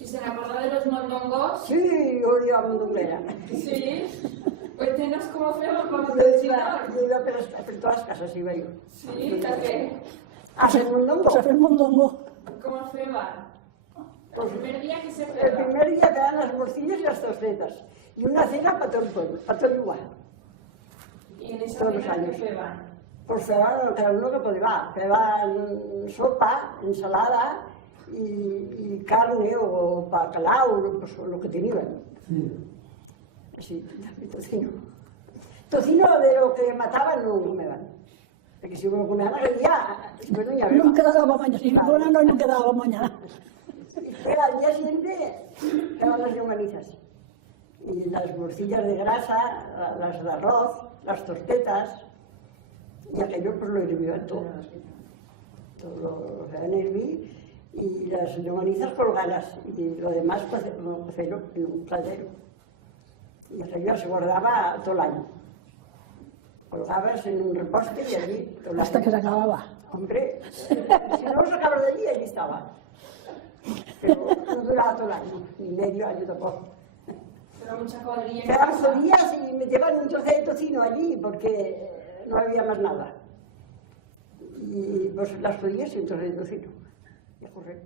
¿Y se acuerda de los mondongos? Sí, yo iba mondonguera. Sí. Cuéntenos cómo fue la Yo mondonguera. iba per todas las casas, iba yo. Sí, ¿a qué? A fer mondongo. A fer mondongo. ¿Cómo fue? El primer día que se El fue. primer día te dan las morcillas y las tostetas. Y una cena para todo el pueblo, para todo igual. ¿Y en esa Todos los cena años. qué fue? Pues cada uno que podía. Feban sopa, ensalada y carne o bacalao, pues lo que tenían. Sí, tocino. Tocino de lo que mataban no comeban. Porque si uno comía ya, bueno, ya veo. No quedaba mañana, si no, no quedaba mañana. Pero al día siguiente estaban las longanizas. Y las morcillas de grasa, las de arroz, las tostetas. Y aquello pues lo hirvían todo. Todo lo hacían hervir y las longanizas colgadas. Y lo demás cocerlo en un platero. Y aquello se guardaba todo el año. Colgabas en un reposte y allí todo el año. Hasta que se acababa. Hombre, si no lo sacabas de allí, allí estaba. Pero no duraba todo el año, ni medio año tampoco. Pero mucha cuadrilla. Quedaban jodidas y me llevaban un trozo de tocino allí porque no había más nada. Y pues las jodías y un trozo de tocino. Y a correr.